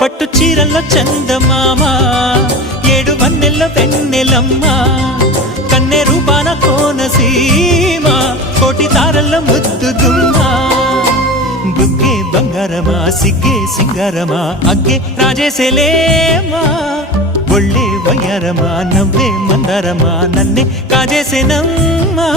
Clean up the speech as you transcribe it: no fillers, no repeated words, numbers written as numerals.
పట్టు చీరల్లో చందమామ ఏడు వన్నెల్లో వెన్నెలమ్మ కన్నె రూపాన కోనసీమ కోటి తారల్లో ముద్దు గుమ్మ బుగ్గే బంగారమా సిగ్గే సింగారమా అగ్గే రాజేసేలేమా ఒళ్ళే వయ్యారమా నవ్వే మందారమా నన్నే కాజేసేనమ్మా